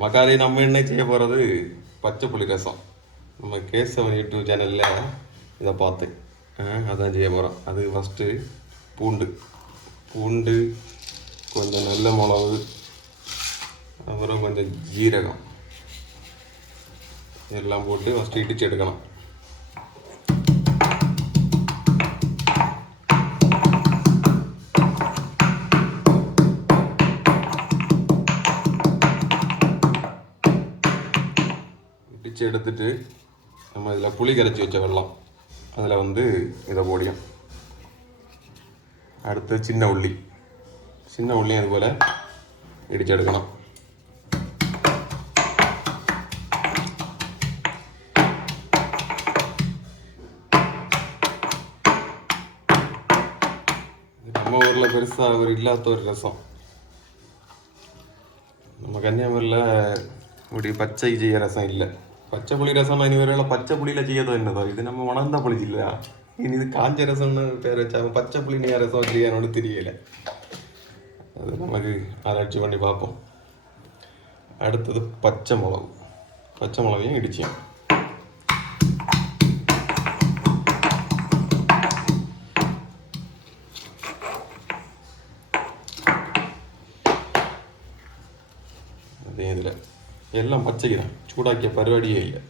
மக்காரி நம்ம என்ன செய்ய போகிறது பச்சைப்புளி ரசம். நம்ம கேசவன் யூடியூப் சேனலில் இதை பார்த்து அதான் செய்ய போகிறோம். அது ஃபஸ்ட்டு பூண்டு கொஞ்சம் நல்ல மிளகு, அப்புறம் கொஞ்சம் ஜீரகம் எல்லாம் போட்டு ஃபஸ்ட்டு இடித்து எடுக்கணும். இடித்து எடுத்துட்டு நம்ம இதில் புளி கரைச்சி வச்ச வெல்லம் அதில் வந்து இதை போடியும். அடுத்து சின்ன உள்ளியும் அதுபோல் இடித்து எடுக்கணும். நம்ம ஊரில் பெருசாக ஒரு இல்லாத ஒரு ரசம். நம்ம கன்னியாகுமரியில் இப்படி பச்சை செய்ய ரசம் இல்லை. பச்சை புளி ரசம் இனி வரையில பச்சை புளியில் செய்யதோ என்னதோ. இது நம்ம உணர்ந்த புளி இல்லையா, இனி இது காஞ்ச ரசம்னு பேர் வச்சாங்க. பச்சை புளி நீ ரசம் வச்சுருக்கானோன்னு தெரியல. அது நமக்கு ஆராய்ச்சி பண்ணி பார்ப்போம். அடுத்தது பச்சை மிளகையும் இடிச்சேன். அதே இதில் எல்லாம் பச்சைக்கு தான், சூடாக்கிய பருவாடியே இல்லை.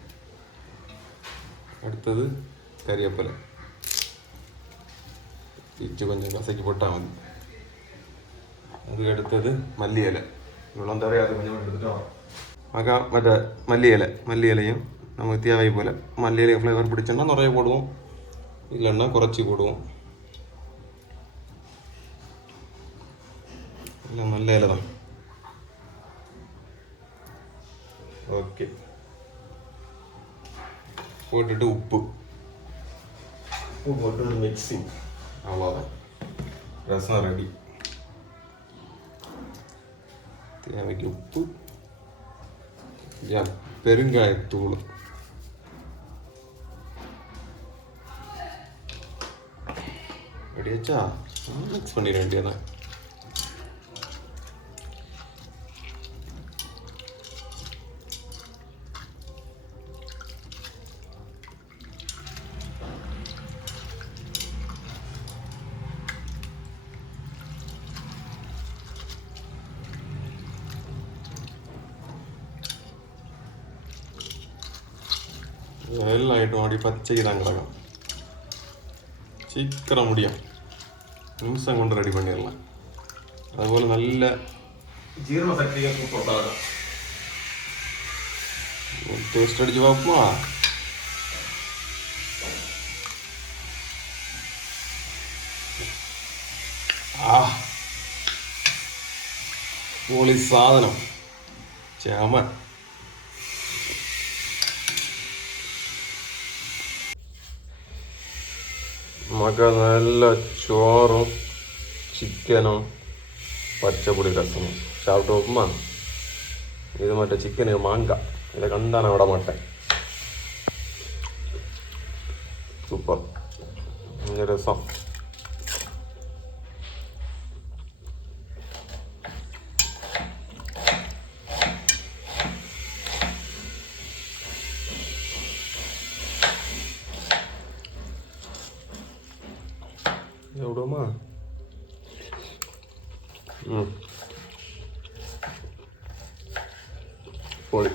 அடுத்தது கறிவேப்பிலை பிச்சு கொஞ்சம் கசக்கி போட்டால் வந்து. அதுக்கு அடுத்தது மல்லி இலை. இவ்வளோ தவிர அது கொஞ்சம் எடுத்துட்டோம். மற்ற மல்லி இலையும் நமக்கு தேவை போல். மல்லி இலையை ஃப்ளேவர் பிடிச்சோன்னா நிறைய போடுவோம், இல்லைன்னா குறைச்சி போடுவோம். இல்லை நல்ல இலை தான். ஓகே, போட்டுட்டு உப்பு போட்டு ஒரு மிக்சிங், அவ்வளோதான். ரசம் ரெடி. தேவைக்கு உப்பு, பெருங்காயத்தூள், ரெடியாச்சா? மிக்ஸ் பண்ணிட வேண்டியதான். எல்லாம் ஐட்டம் அப்படி பச்சைக்கு தான் கிடக்கும். சீக்கிரம் முடியும், நிமிஷம் கொண்டு ரெடி பண்ணிடலாம். அதுபோல் நல்ல ஜீரண சக்திகள் போட்டாங்க. டேஸ்ட் அடிச்சு பார்ப்போமா? போலி சாதனம் சேம. നല്ല ചോറും ചിക്കനും പച്ചപ്പുളി രസമും സാப்பிட்டு നോക്കുമ്പോ ഇത് മറ്റേ ചിക്കന് മാങ്ക ഇത് കണ്ടാണ് അവിടെ മട്ടൻ. സൂപ്പർ രസം. எவ்வளோமா போலி